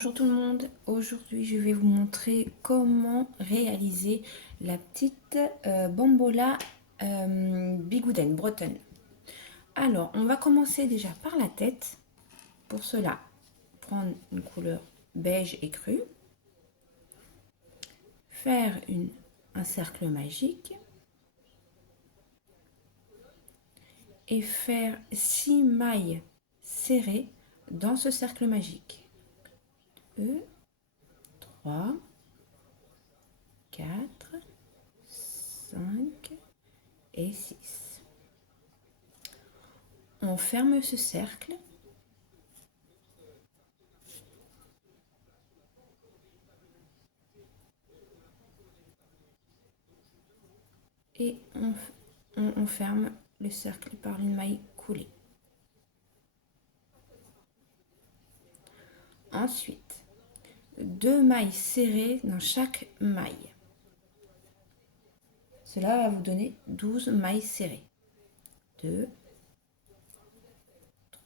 Bonjour tout le monde, aujourd'hui je vais vous montrer comment réaliser la petite bambola bigouden bretonne. Alors on va commencer déjà par la tête. Pour cela, prendre une couleur beige et crue, faire un cercle magique et faire 6 mailles serrées dans ce cercle magique. 2, 3, 4, 5 et 6. On ferme ce cercle et on ferme le cercle par une maille coulée. Ensuite, 2 mailles serrées dans chaque maille. Cela va vous donner 12 mailles serrées. 2,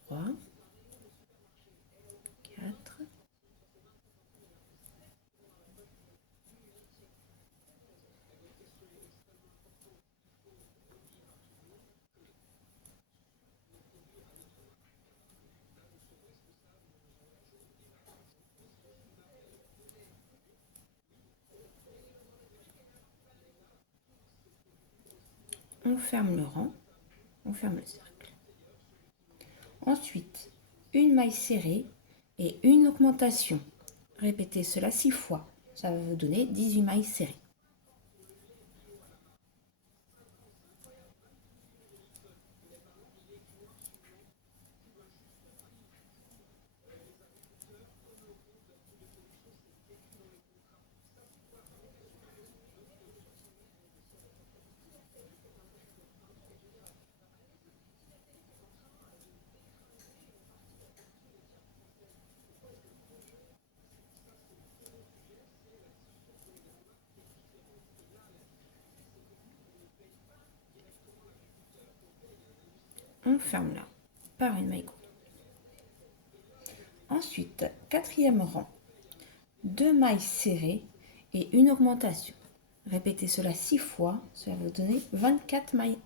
3, 4, 5. On ferme le rang, on ferme le cercle. Ensuite, une maille serrée et une augmentation. Répétez cela 6 fois. Ça va vous donner 18 mailles serrées. On ferme là par une maille courte. Ensuite, quatrième rang, 2 mailles serrées et une augmentation. Répétez cela 6 fois, cela va vous donner 24 mailles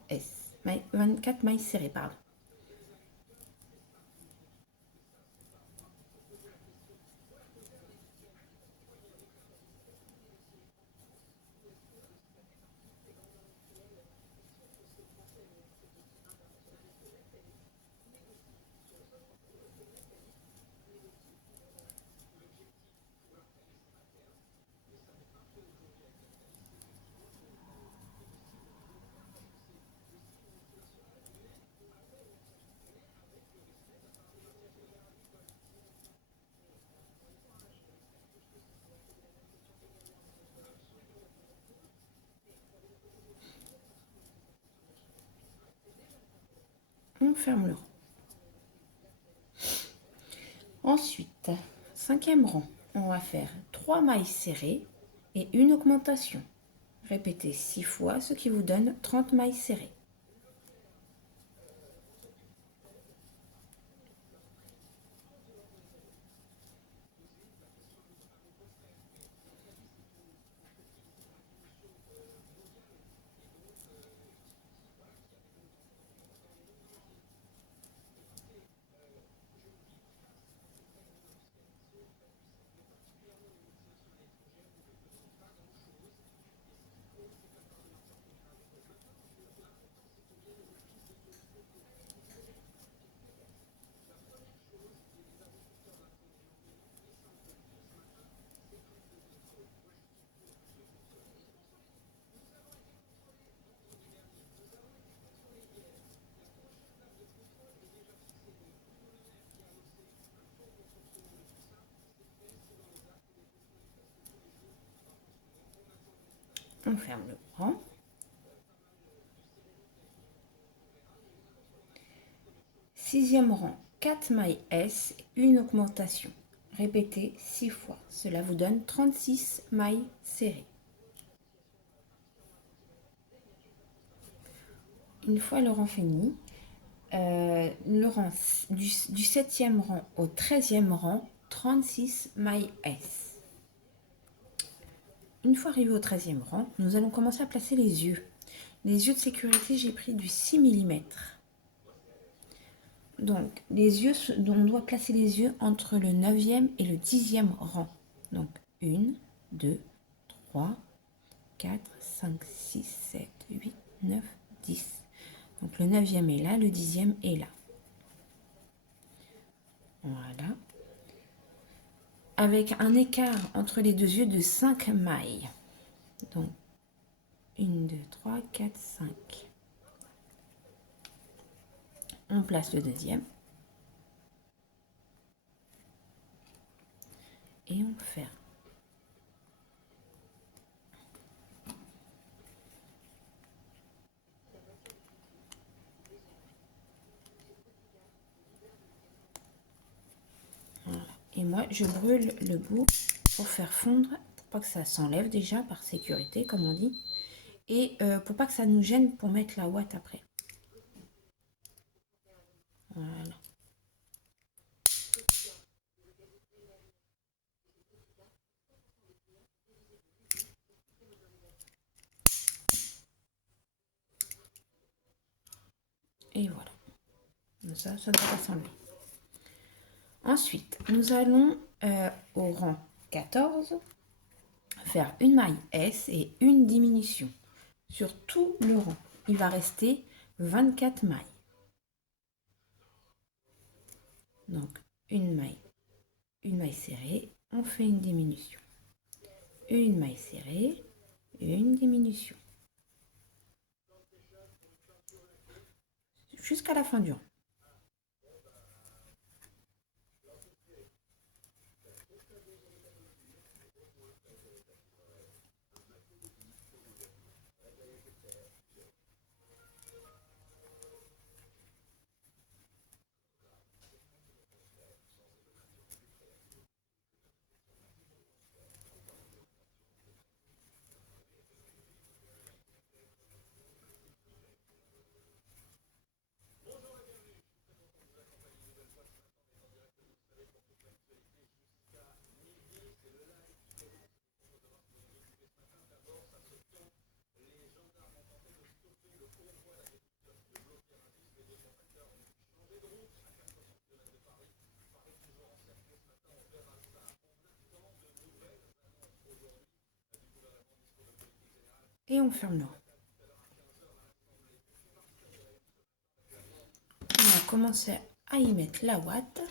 24 mailles serrées, pardon. On ferme le rang. Ensuite, cinquième rang, on va faire 3 mailles serrées et une augmentation. Répétez 6 fois, ce qui vous donne 30 mailles serrées. On ferme le rang. Sixième rang, 4 mailles S, une augmentation. Répétez 6 fois. Cela vous donne 36 mailles serrées. Une fois le rang fini, le rang du 7e rang au 13e rang, 36 mailles S. Une fois arrivé au 13e rang, nous allons commencer à placer les yeux. Les yeux de sécurité, j'ai pris du 6 mm. Donc, les yeux, on doit placer les yeux entre le 9e et le 10e rang. Donc, 1, 2, 3, 4, 5, 6, 7, 8, 9, 10. Donc, le 9e est là, le 10e est là. Voilà. Avec un écart entre les deux yeux de 5 mailles. Donc, 1, 2, 3, 4, 5. On place le deuxième. Et on ferme. Voilà. Et moi, je brûle le bout pour faire fondre, pour pas que ça s'enlève déjà, par sécurité, comme on dit. Et pour pas que ça nous gêne pour mettre la ouate après. Voilà. Et voilà. Ça ne doit pas s'enlever. Ensuite, nous allons au rang 14 faire une maille S et une diminution sur tout le rang. Il va rester 24 mailles. Donc, une maille serrée, on fait une diminution. Une maille serrée, une diminution. Jusqu'à la fin du rang. Et on ferme le rang. On va commencer à y mettre la ouate.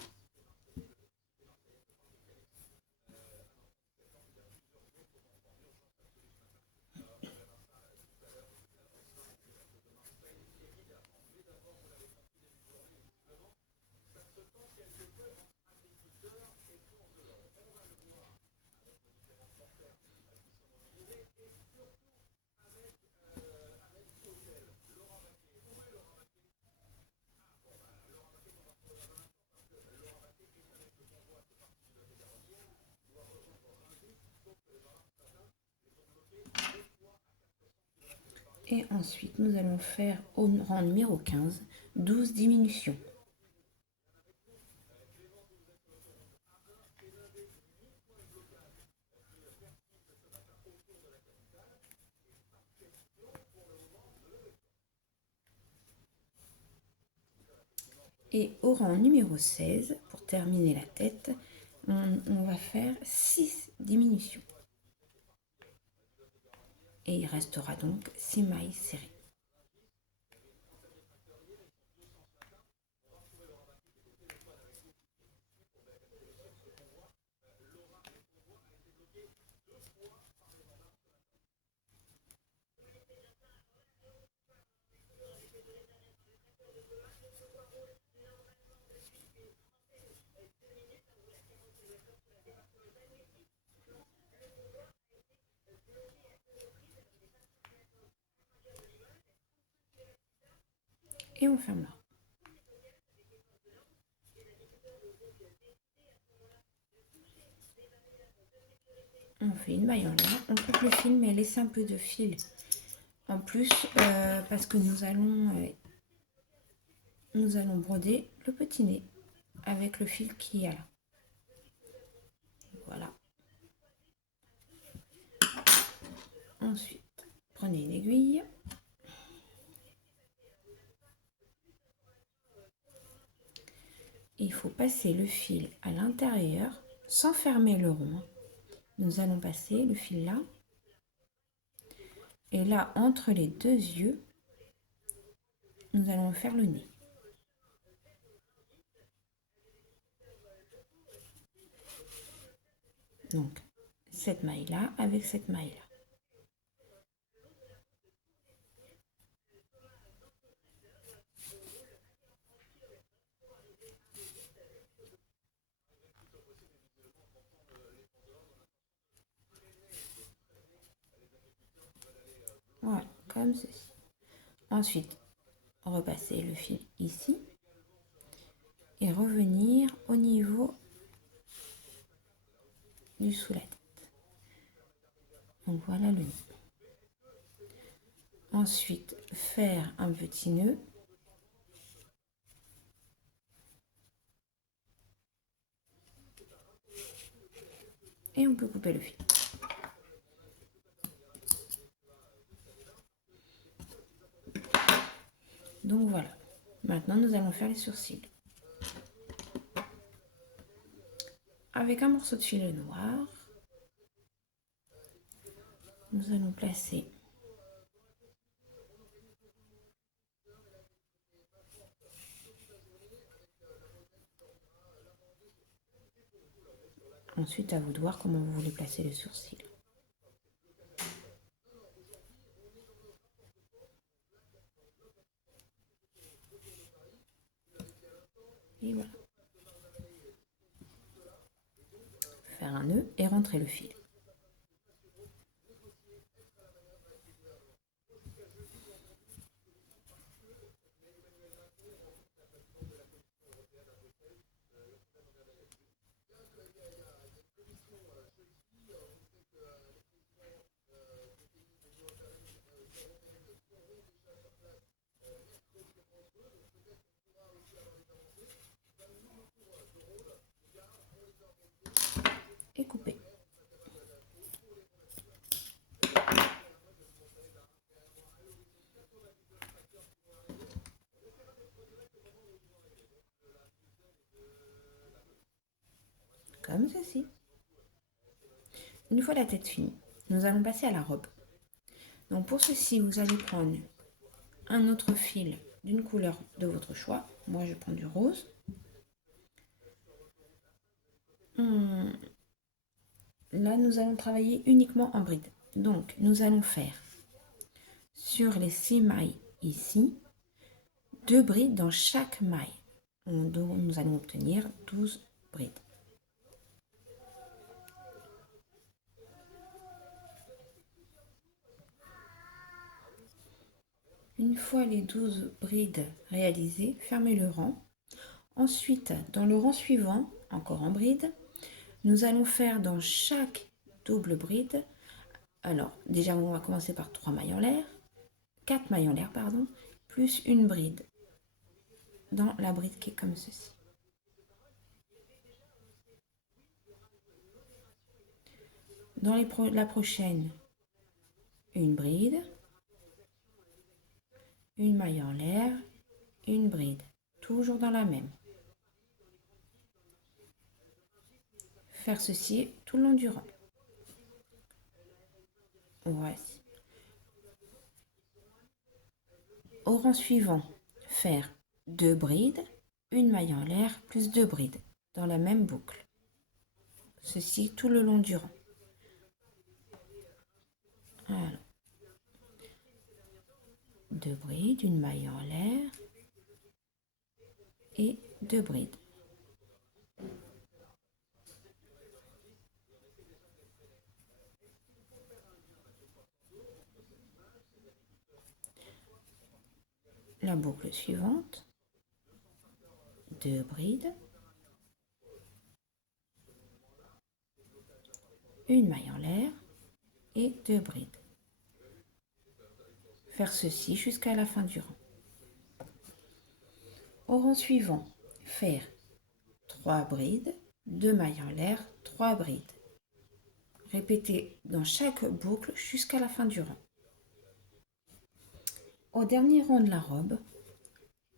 Et ensuite, nous allons faire au rang numéro 15, 12 diminutions. Et au rang numéro 16, pour terminer la tête, on va faire 6 diminutions. Et il restera donc 6 mailles serrées. Et on ferme là. On fait une maille en l'air, on coupe le fil mais laisser un peu de fil en plus parce que nous allons broder le petit nez avec le fil qu'il y a là. passer le fil à l'intérieur sans fermer le rond. Nous allons passer le fil là. Et là, entre les deux yeux, nous allons faire le nez. Donc, cette maille-là avec cette maille-là. Voilà, comme ceci. Ensuite, repasser le fil ici et revenir au niveau du sous la tête. Donc voilà le nez. Ensuite, faire un petit nœud. Et on peut couper le fil. Donc voilà. Maintenant, nous allons faire les sourcils. Avec un morceau de fil noir, nous allons placer ensuite à vous de voir comment vous voulez placer les sourcils. Et voilà. Faire un nœud et rentrer le fil. Et couper. Comme ceci. Une fois la tête finie, nous allons passer à la robe. Donc pour ceci, vous allez prendre un autre fil d'une couleur de votre choix. Moi, je prends du rose. Là, nous allons travailler uniquement en bride. Donc, nous allons faire sur les 6 mailles ici, 2 brides dans chaque maille. Donc, nous allons obtenir 12 brides. Une fois les 12 brides réalisées, fermez le rang. Ensuite, dans le rang suivant, encore en bride, nous allons faire dans chaque double bride. Alors, déjà, on va commencer par 3 mailles en l'air, 4 mailles en l'air, pardon, plus une bride dans la bride qui est comme ceci. Dans la prochaine, une bride, une maille en l'air, une bride, toujours dans la même. Faire ceci tout le long du rang. Voici. Au rang suivant, faire 2 brides, une maille en l'air plus 2 brides dans la même boucle. Ceci tout le long du rang. Alors, 2 brides, une maille en l'air et 2 brides. La boucle suivante, 2 brides, une maille en l'air et 2 brides. Faire ceci jusqu'à la fin du rang. Au rang suivant, faire 3 brides, 2 mailles en l'air, 3 brides. Répétez dans chaque boucle jusqu'à la fin du rang. Au dernier rang de la robe,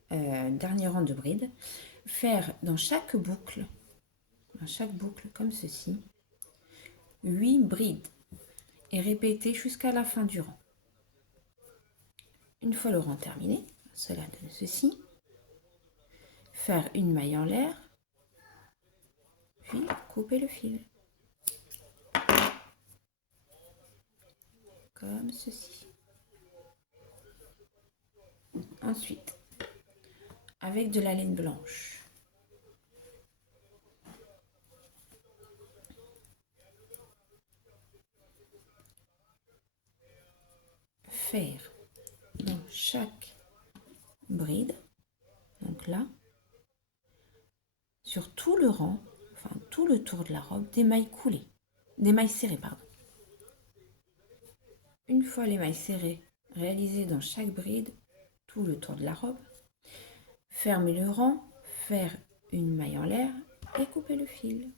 dernier rang de bride, faire dans chaque boucle comme ceci, 8 brides et répéter jusqu'à la fin du rang. Une fois le rang terminé, cela donne ceci. Faire une maille en l'air, puis couper le fil. Comme ceci. Ensuite, avec de la laine blanche, faire dans chaque bride, donc là, sur tout le rang, enfin tout le tour de la robe, des mailles coulées, des mailles serrées, pardon. Une fois les mailles serrées réalisées dans chaque bride, tout le tour de la robe, fermer le rang, faire une maille en l'air et couper le fil.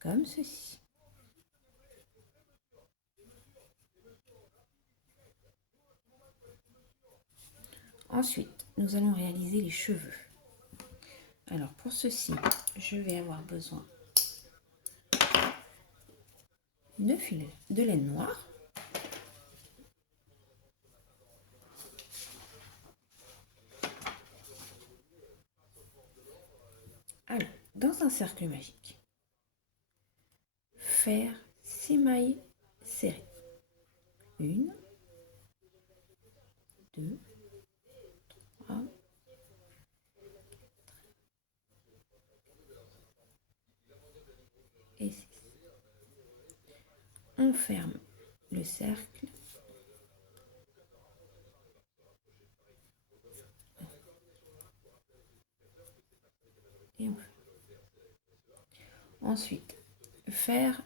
Comme ceci. Ensuite, nous allons réaliser les cheveux. Alors pour ceci, je vais avoir besoin de fil de laine noire, alors dans un cercle magique, faire 6 mailles serrées, 1, 2, 3, et 6. On ferme le cercle et on ferme. Ensuite, faire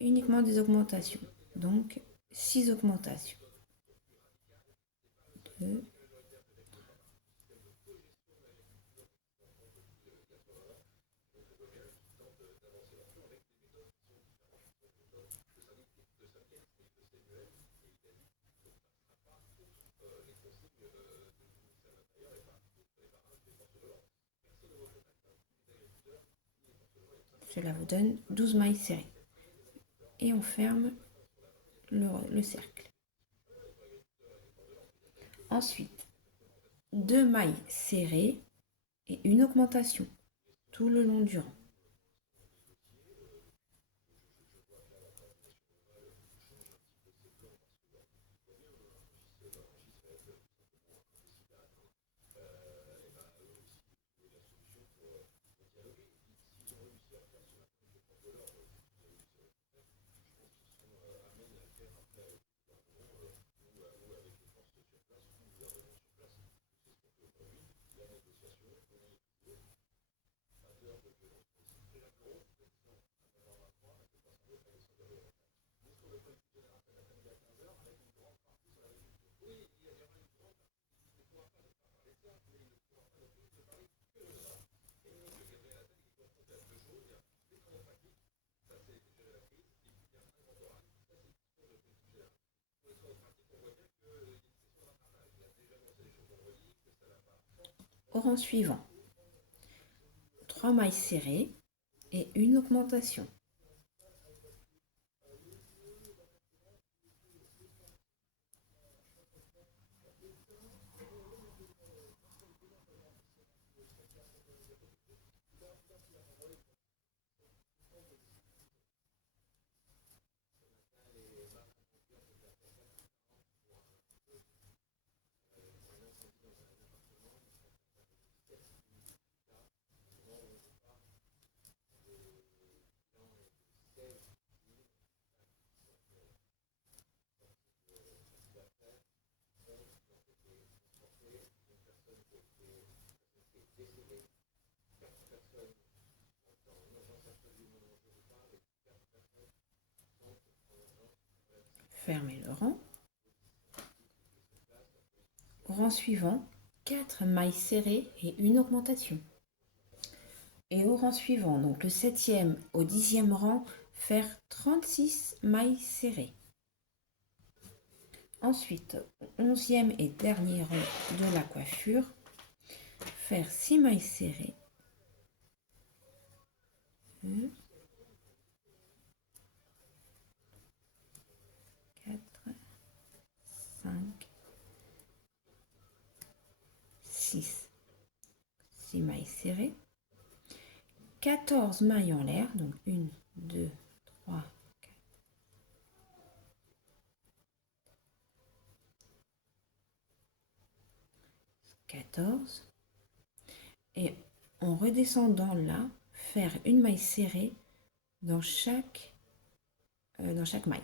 uniquement des augmentations, donc 6 augmentations. 2, cela vous donne 12 mailles serrées. Et on ferme le cercle. Ensuite, 2 mailles serrées et une augmentation tout le long du rang. Au rang suivant, 3 mailles serrées et une augmentation. Fermez le rang. Au rang suivant, 4 mailles serrées et une augmentation. Et au rang suivant, donc le 7e au 10e rang, faire 36 mailles serrées. Ensuite, 11e et dernier rang de la coiffure, faire 6 mailles serrées. 1, 4, 5, 6. 6 mailles serrées. 14 mailles en l'air, donc 1, 2, 3, 14. Et en redescendant là, faire une maille serrée dans chaque maille.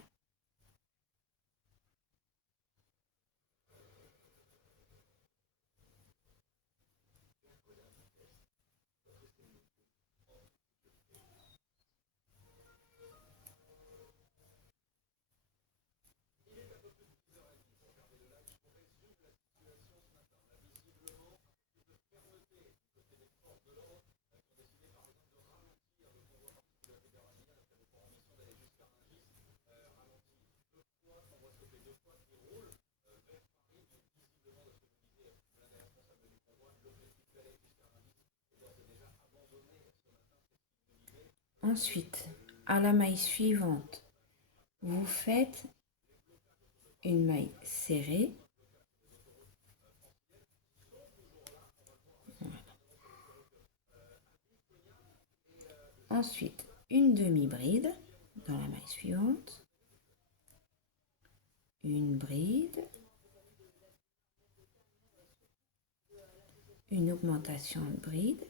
Ensuite, à la maille suivante, vous faites une maille serrée. Voilà. Ensuite, une demi-bride dans la maille suivante. Une bride. Une augmentation de bride.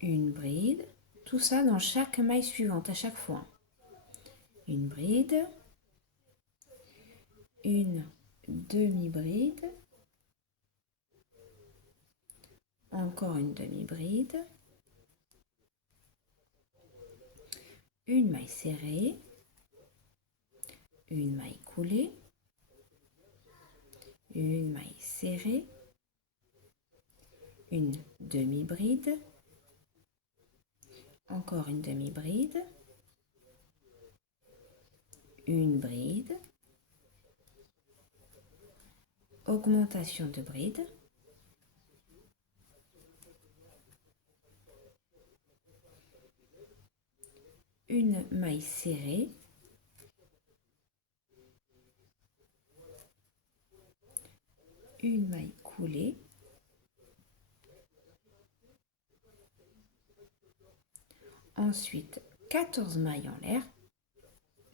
Une bride. Tout ça dans chaque maille suivante à chaque fois. Une bride. Une demi-bride. Encore une demi-bride. Une maille serrée. Une maille coulée. Une maille serrée. Une demi-bride. Encore une demi-bride. Une bride. Augmentation de bride. Une maille serrée. Une maille coulée. Ensuite, 14 mailles en l'air.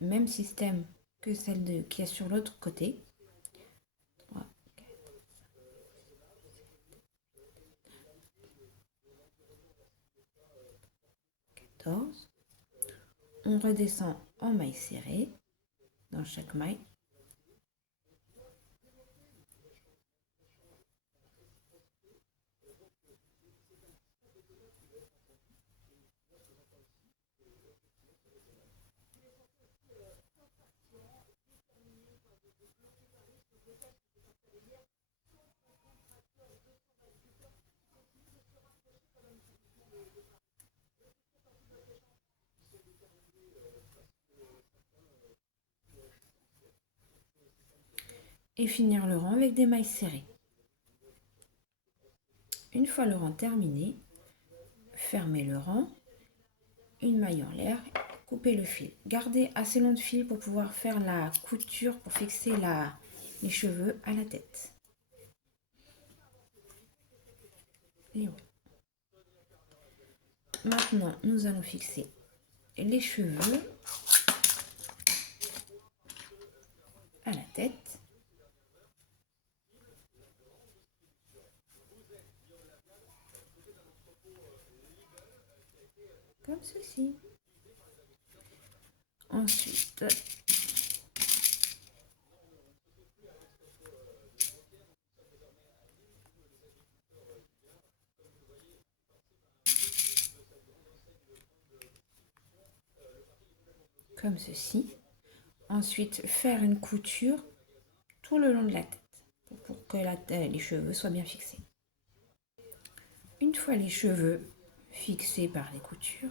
Même système que celle qui est sur l'autre côté. 3, 4, 14. On redescend en maille serrée dans chaque maille. Et finir le rang avec des mailles serrées. Une fois le rang terminé, fermez le rang, une maille en l'air, coupez le fil. Gardez assez long de fil pour pouvoir faire la couture pour fixer les cheveux à la tête. Et voilà. Maintenant, nous allons fixer les cheveux à la tête. Comme ceci. Ensuite, comme ceci. Ensuite, faire une couture tout le long de la tête pour que les cheveux soient bien fixés. Une fois les cheveux fixés par les coutures,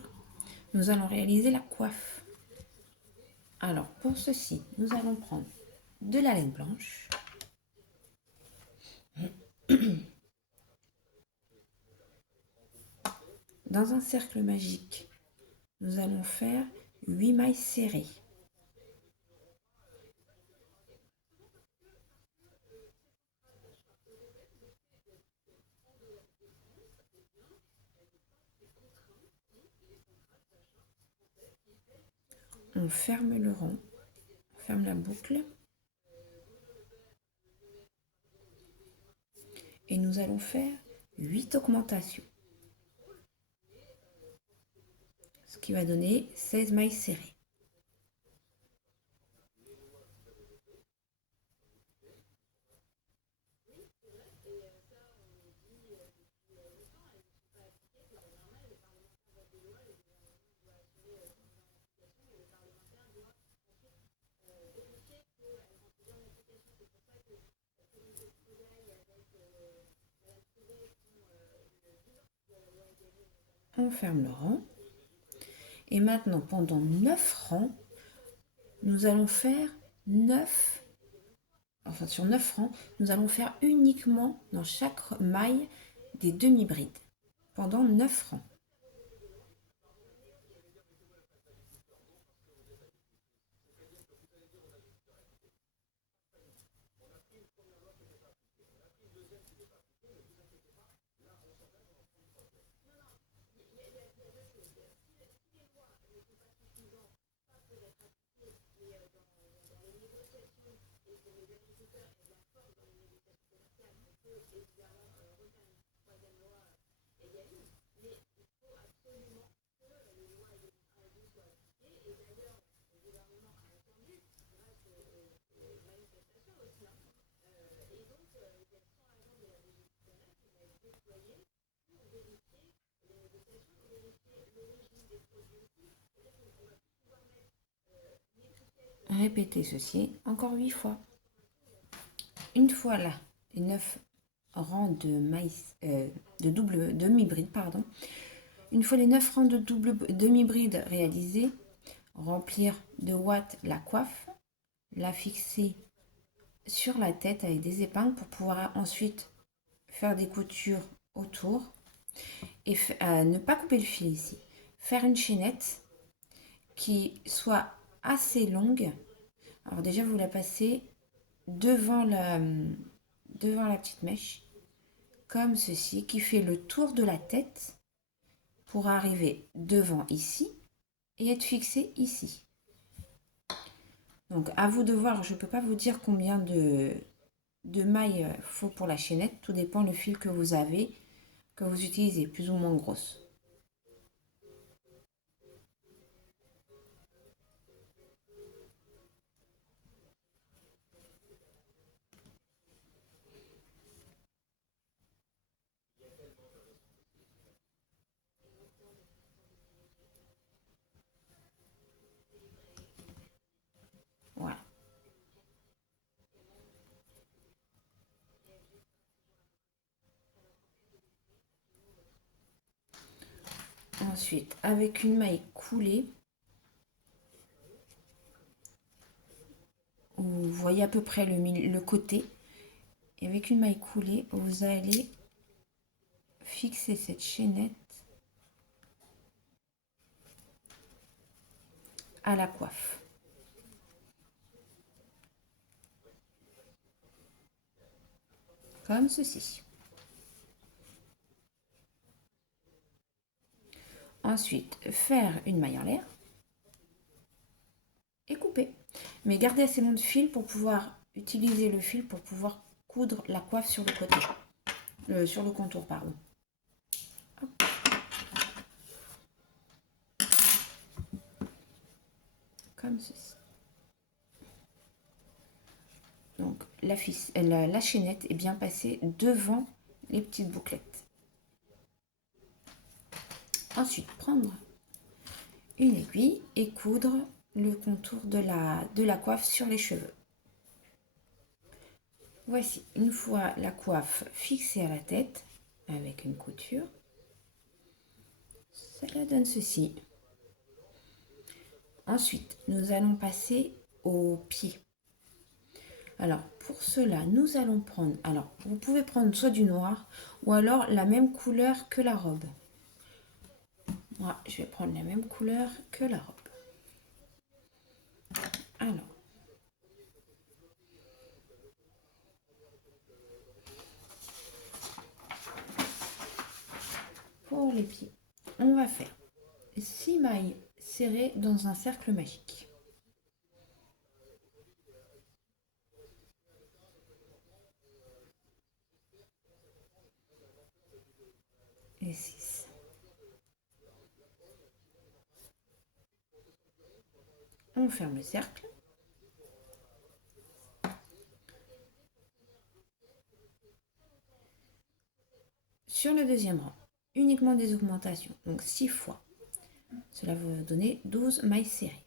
nous allons réaliser la coiffe. Alors, pour ceci, nous allons prendre de la laine blanche. Dans un cercle magique, nous allons faire 8 mailles serrées. On ferme le rond, on ferme la boucle. Et nous allons faire 8 augmentations. Ce qui va donner 16 mailles serrées. On ferme le rang. Et maintenant, pendant 9 rangs, nous allons faire 9, enfin sur 9 rangs, nous allons faire uniquement dans chaque maille des demi-brides pendant 9 rangs. Répétez ceci encore 8 fois. Une fois là, les 9 rangs de maïs, de double demi-bride, pardon. Une fois les 9 rangs de double demi-bride réalisés, remplir de ouate la coiffe, la fixer sur la tête avec des épingles pour pouvoir ensuite faire des coutures autour et ne pas couper le fil ici. Faire une chaînette qui soit assez longue. Alors déjà, vous la passez devant la petite mèche, comme ceci, qui fait le tour de la tête pour arriver devant ici et être fixé ici. Donc à vous de voir, je ne peux pas vous dire combien de mailles faut pour la chaînette, tout dépend le fil que vous avez, que vous utilisez, plus ou moins grosse. Voilà. Ensuite, avec une maille coulée, vous voyez à peu près le côté, et avec une maille coulée, vous allez fixer cette chaînette à la coiffe. Comme ceci. Ensuite, faire une maille en l'air et couper. Mais gardez assez long de fil pour pouvoir utiliser le fil pour pouvoir coudre la coiffe sur le côté. Sur le contour, pardon. Hop. Comme ceci. Donc la chaînette est bien passée devant les petites bouclettes. Ensuite, prendre une aiguille et coudre le contour de la coiffe sur les cheveux. Voici, une fois la coiffe fixée à la tête avec une couture, cela donne ceci. Ensuite, nous allons passer au pied. Alors, pour cela, nous allons prendre... Alors, vous pouvez prendre soit du noir ou alors la même couleur que la robe. Moi, je vais prendre la même couleur que la robe. Alors, pour les pieds, on va faire 6 mailles serrées dans un cercle magique. Et 6. On ferme le cercle. Sur le deuxième rang, uniquement des augmentations, donc 6 fois. Cela va vous donner 12 mailles serrées.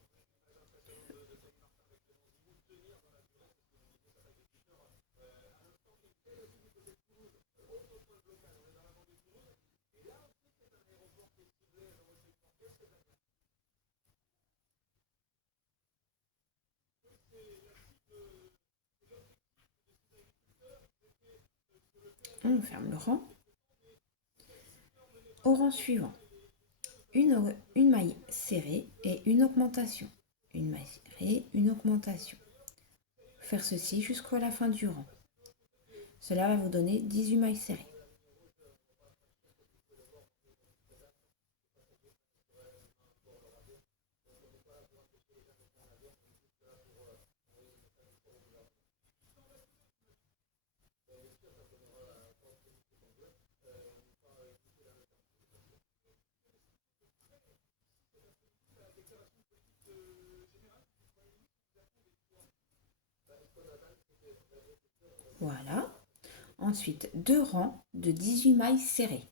On ferme le rang. Au rang suivant, une maille serrée et une augmentation. Une maille serrée, une augmentation. Faire ceci jusqu'à la fin du rang. Cela va vous donner 18 mailles serrées. Voilà. Ensuite, 2 rangs de 18 mailles serrées.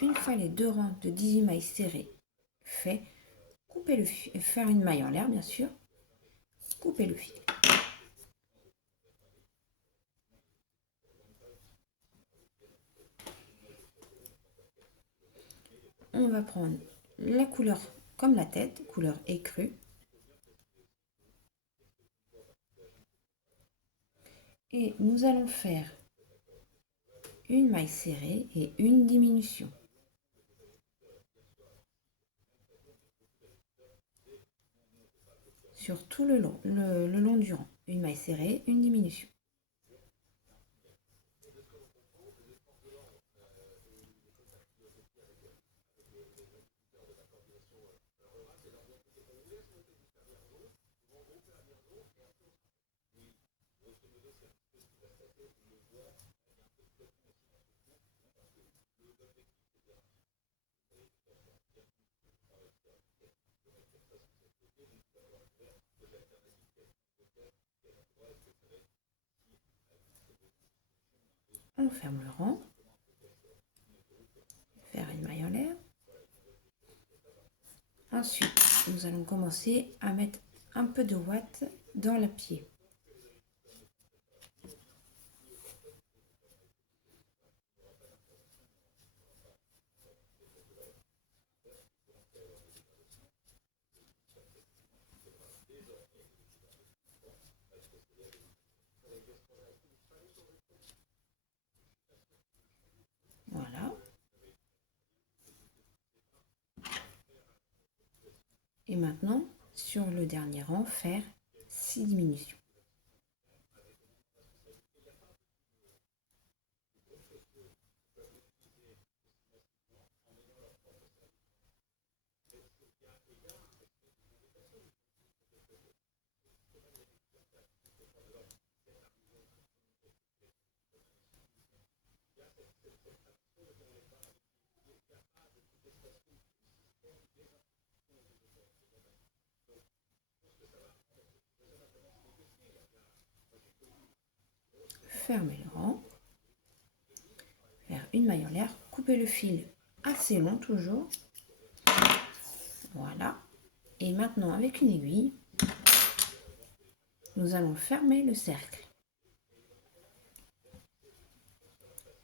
Une fois les 2 rangs de 18 mailles serrées faits, coupez le fil, faire une maille en l'air bien sûr, coupez le fil. On va prendre la couleur comme la tête, couleur écrue. Et nous allons faire une maille serrée et une diminution. Sur tout le long du rang. Une maille serrée, une diminution. On ferme le rang. Faire une maille en l'air. Ensuite, nous allons commencer à mettre un peu de ouate dans le pied. Voilà. Et maintenant, sur le dernier rang, faire 6 diminutions. Fermez le rang. Faire une maille en l'air. Coupez le fil assez long toujours. Voilà. Et maintenant, avec une aiguille, nous allons fermer le cercle.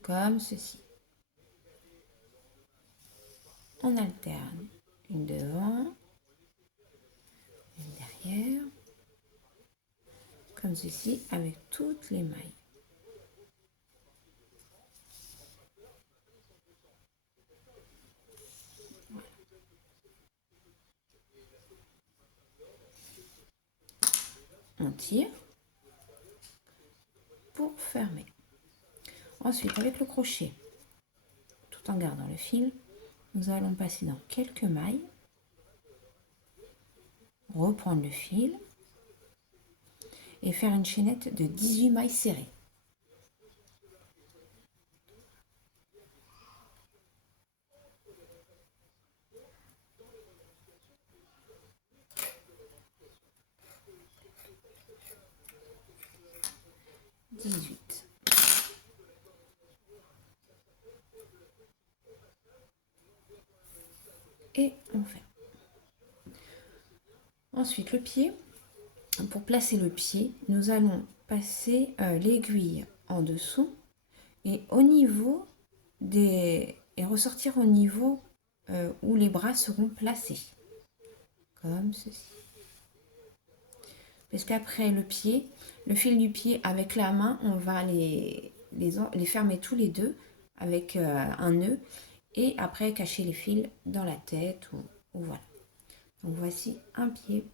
Comme ceci. on alterne une devant, une derrière, comme ceci avec toutes les mailles. Voilà. On tire pour fermer. Ensuite, avec le crochet, tout en gardant le fil, nous allons passer dans quelques mailles, reprendre le fil et faire une chaînette de 18 mailles serrées. Et on ferme. Ensuite, le pied. Pour placer le pied, nous allons passer l'aiguille en dessous et au niveau des et ressortir au niveau où les bras seront placés, comme ceci. Parce qu'après le pied, le fil du pied avec la main, on va les fermer tous les deux avec un nœud et après cacher les fils dans la tête ou voilà. Donc voici un pied.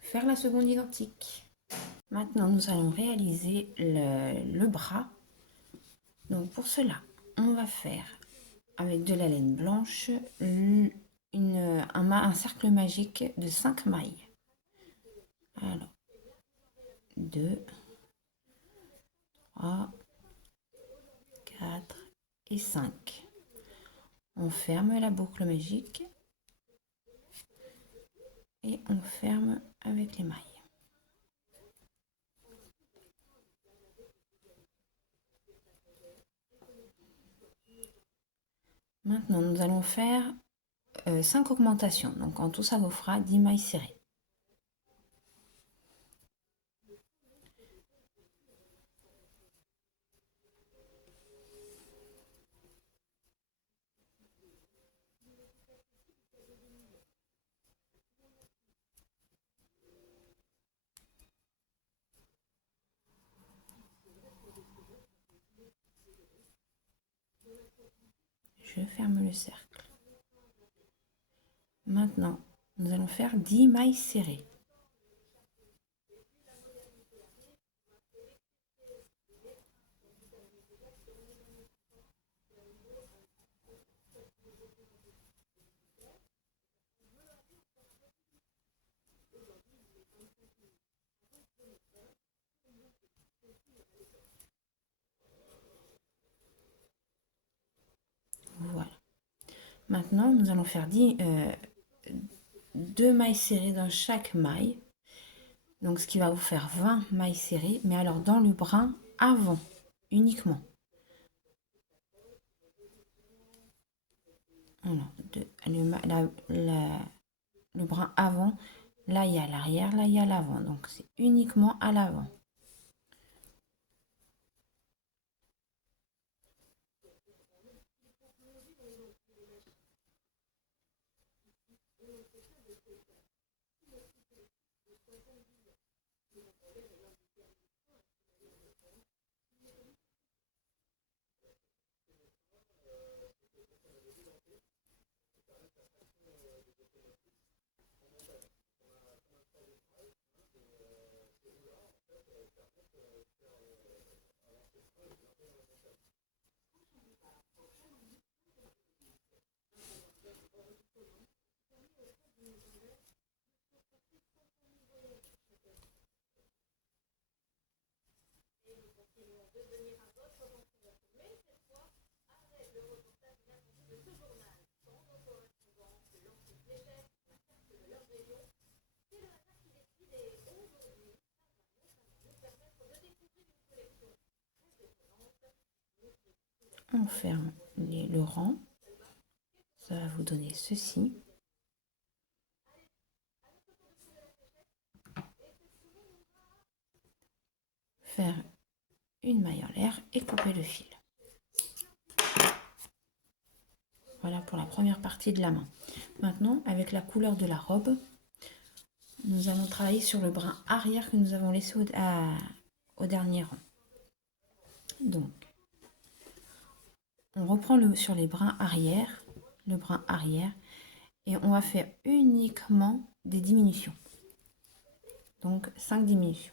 Faire la seconde identique. Maintenant, nous allons réaliser le bras. Donc pour cela, on va faire avec de la laine blanche un cercle magique de 5 mailles. Alors, 2, 3, 4 et 5. On ferme la boucle magique et on ferme avec les mailles. Maintenant, nous allons faire 5 augmentations. Donc en tout, ça vous fera 10 mailles serrées. Je ferme le cercle. Maintenant, nous allons faire 10 mailles serrées. Voilà. Maintenant, nous allons faire 2 mailles serrées dans chaque maille. Donc, ce qui va vous faire 20 mailles serrées, mais alors dans le brin avant uniquement. Alors, le brin avant, là il y a l'arrière, là il y a l'avant. Donc, c'est uniquement à l'avant. On ferme le rang. Ça va vous donner ceci. Faire une maille en l'air et couper le fil. Voilà pour la première partie de la main. Maintenant, avec la couleur de la robe, nous allons travailler sur le brin arrière que nous avons laissé au dernier rang. Donc, on reprend sur les brins arrière, le brin arrière, et on va faire uniquement des diminutions. Donc, 5 diminutions.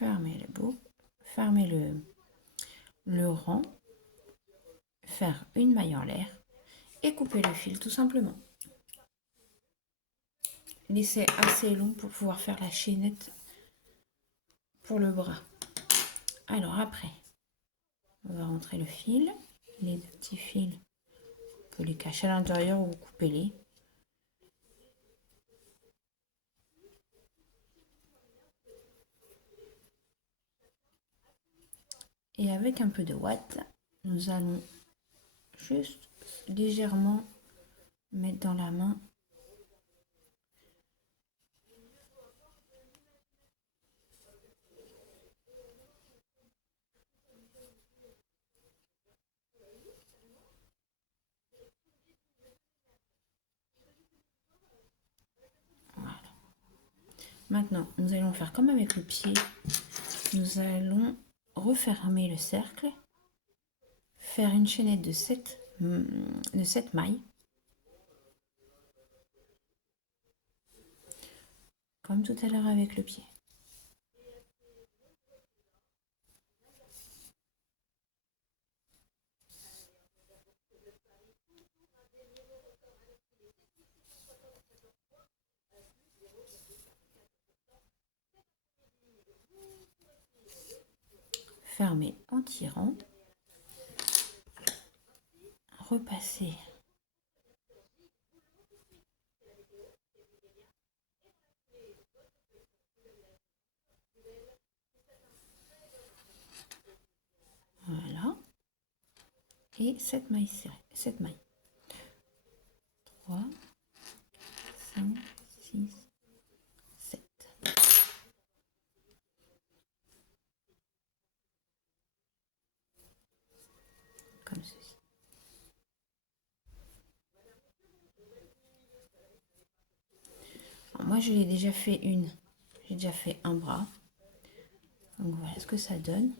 Fermez le bout, fermez le rang, faire une maille en l'air et couper le fil tout simplement. Laissez assez long pour pouvoir faire la chaînette pour le bras. Alors après, on va rentrer le fil, les deux petits fils, on peut les cacher à l'intérieur ou couper-les. Et avec un peu de ouate, nous allons juste légèrement mettre dans la main. Voilà. Maintenant, nous allons faire comme avec le pied. Nous allons refermer le cercle, faire une chaînette de 7 mailles. Comme tout à l'heure avec le pied. Fermer en tirant. Repasser. Voilà. Et 7 mailles serrées. 7 mailles. 3, 5, 6, 7. Comme ceci. Alors moi, je l'ai déjà fait une. J'ai déjà fait un bras. Donc voilà ce que ça donne.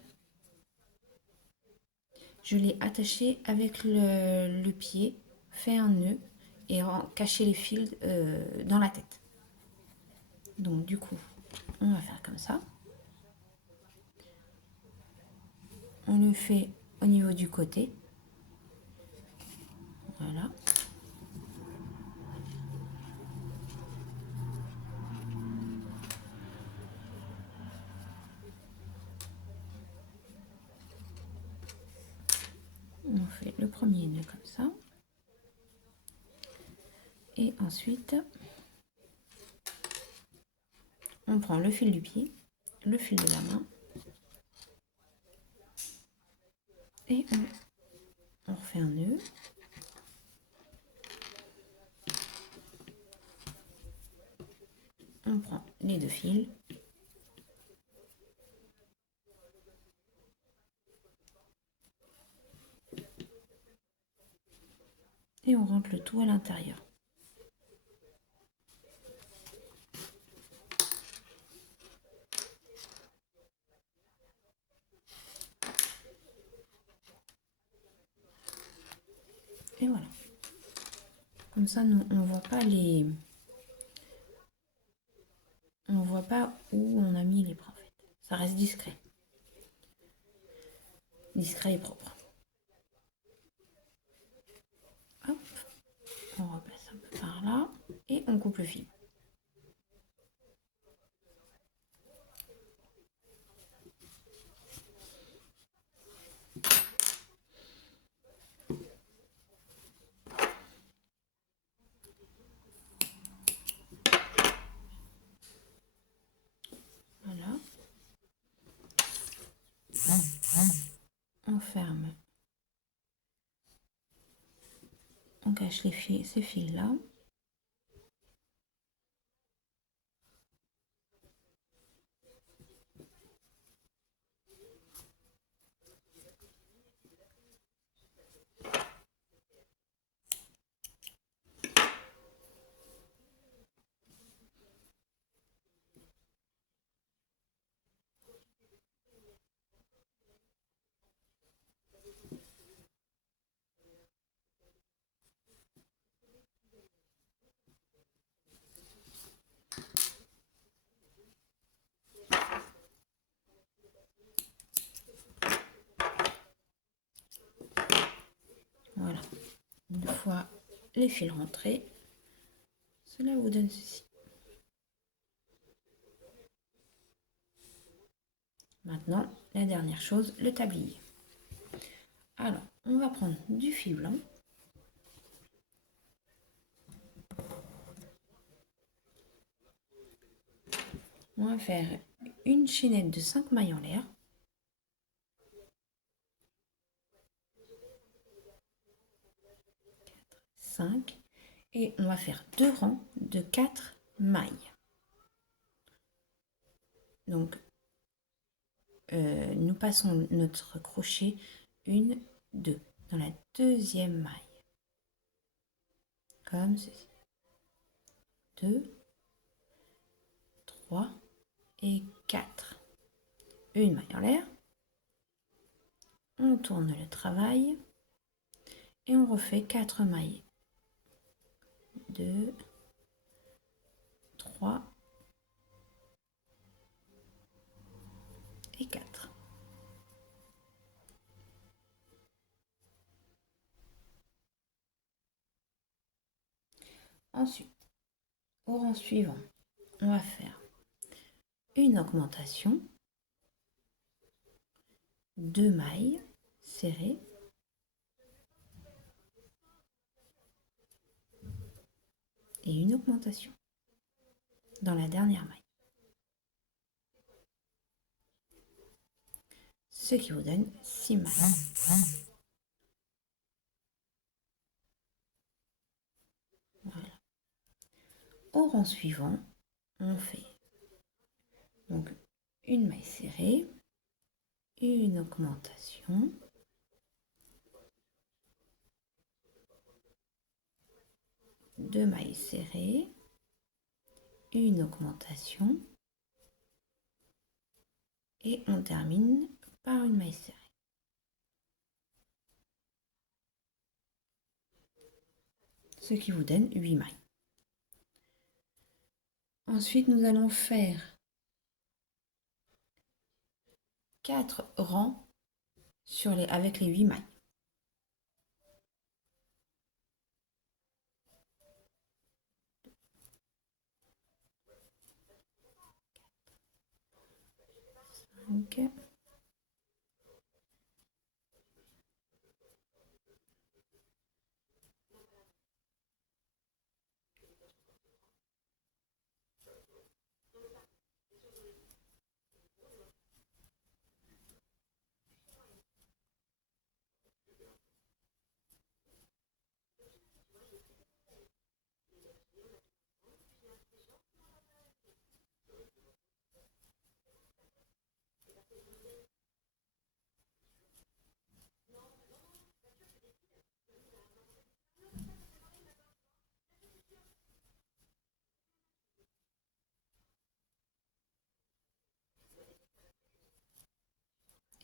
Je l'ai attaché avec le pied, fait un nœud et caché les fils dans la tête. Donc du coup, on va faire comme ça. On le fait au niveau du côté. Voilà. On fait le premier nœud comme ça. Et ensuite, on prend le fil du pied, le fil de la main. Et on refait un nœud. On prend les deux fils. Et on rentre le tout à l'intérieur. Et voilà. Comme ça, nous, on voit pas on voit pas où on a mis les bras en fait. Ça reste discret. Discret et propre. Hop. On repasse un peu par là. Et on coupe le fil. on cache ces fils là. Voilà, une fois les fils rentrés, cela vous donne ceci. Maintenant, la dernière chose, le tablier. Alors, on va prendre du fil blanc. On va faire une chaînette de 5 mailles en l'air. 5. Et on va faire 2 rangs de 4 mailles. Donc, nous passons notre crochet 1, 2 dans la deuxième maille. Comme ceci. 2, 3 et 4. Une maille en l'air. On tourne le travail et on refait 4 mailles. 2, 3 et 4. Ensuite, au rang suivant, on va faire une augmentation, 2 mailles serrées, et une augmentation dans la dernière maille. Ce qui vous donne 6 mailles. Voilà. Au rang suivant, on fait donc une maille serrée, une augmentation, deux mailles serrées, une augmentation et on termine par une maille serrée. Ce qui vous donne 8 mailles. Ensuite, nous allons faire 4 rangs avec les 8 mailles. Okay.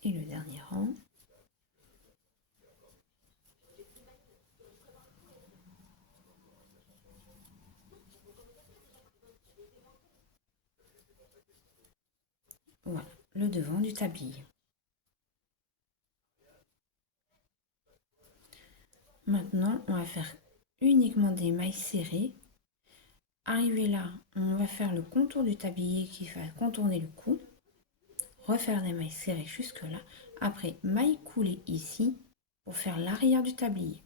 Et le dernier rang. Voilà, le devant du tablier. Maintenant, on va faire uniquement des mailles serrées. Arrivé là, on va faire le contour du tablier qui va contourner le cou. Refaire des mailles serrées jusque là. Après, maille coulée ici pour faire l'arrière du tablier.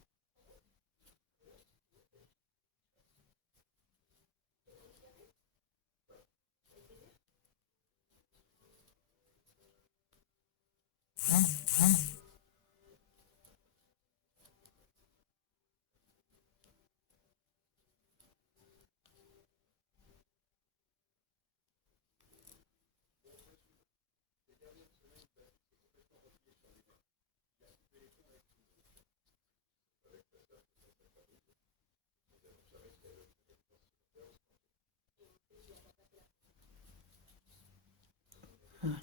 Voilà.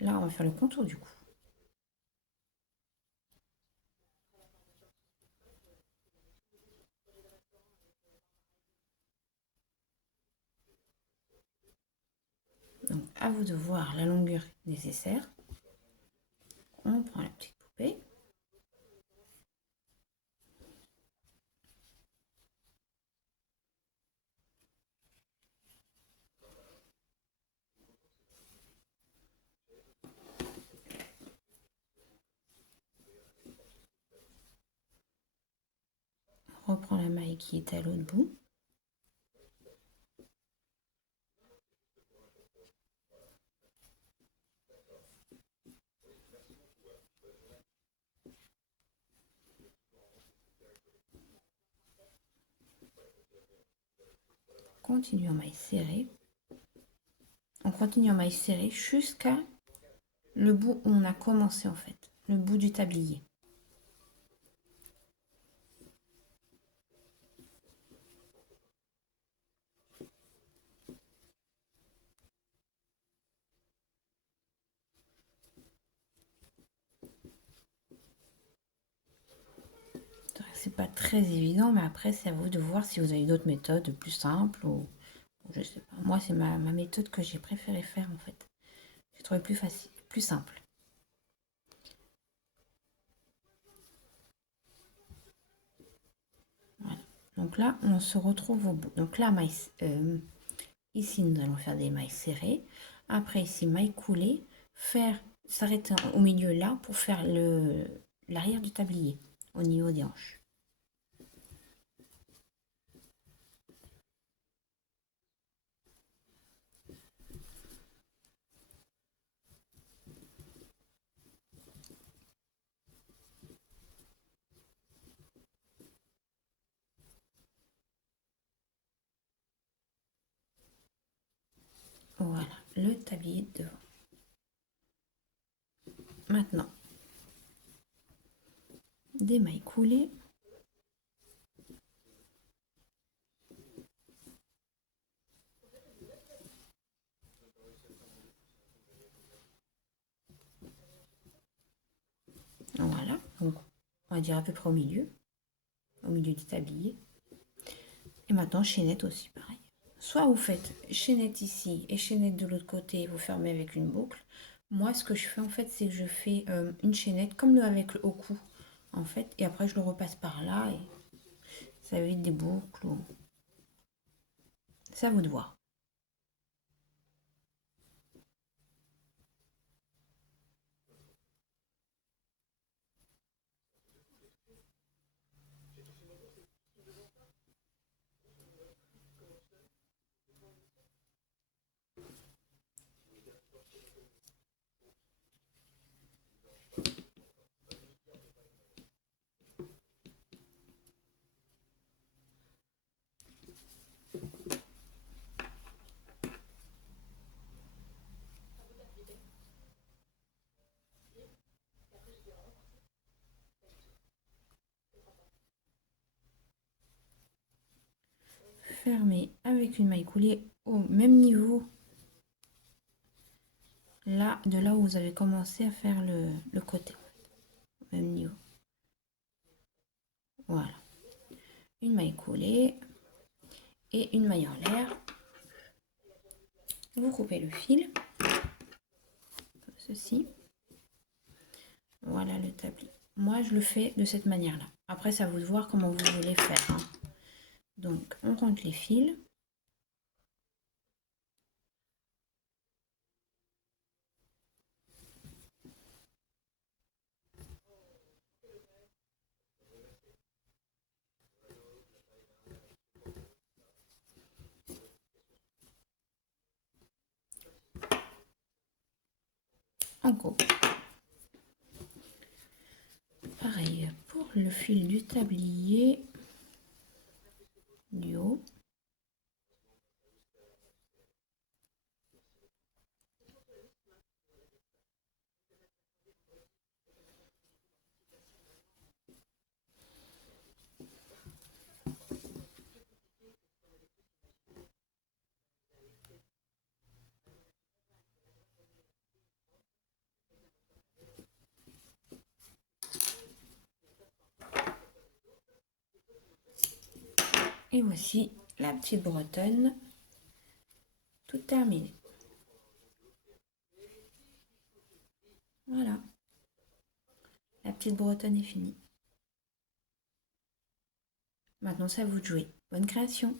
Là, on va faire le contour du cou. Donc, à vous de voir la longueur nécessaire. On prend la petite poupée. On reprend la maille qui est à l'autre bout. Continue en maille serrée. On continue en maille serrée jusqu'à le bout où on a commencé en fait, le bout du tablier. C'est pas très évident, mais après c'est à vous de voir si vous avez d'autres méthodes plus simples ou je sais pas. Moi c'est ma méthode que j'ai préféré faire en fait. J'ai trouvé plus facile, plus simple. Voilà. Donc là on se retrouve au bout. Donc là ici nous allons faire des mailles serrées. Après ici mailles coulées, s'arrêter au milieu là pour faire l'arrière du tablier au niveau des hanches. Voilà, le tablier devant. Maintenant, des mailles coulées. Voilà, donc on va dire à peu près au milieu du tablier. Et maintenant, chaînette aussi, pareil. Soit vous faites chaînette ici et chaînette de l'autre côté, vous fermez avec une boucle. Moi, ce que je fais en fait, c'est que je fais une chaînette comme avec le haut cou, en fait, et après je le repasse par là et ça évite des boucles. C'est à vous de voir. Fermez avec une maille coulée au même niveau là, de là où vous avez commencé à faire le côté, au même niveau. Voilà. Une maille coulée et une maille en l'air. Vous coupez le fil, comme ceci. Voilà le tablier. Moi, je le fais de cette manière-là. Après, c'est à vous de voir comment vous voulez faire. Hein. Donc, on compte les fils. On coupe. Pareil pour le fil du tablier du haut. Et voici la petite bretonne, toute terminée. Voilà, la petite bretonne est finie. Maintenant, c'est à vous de jouer. Bonne création!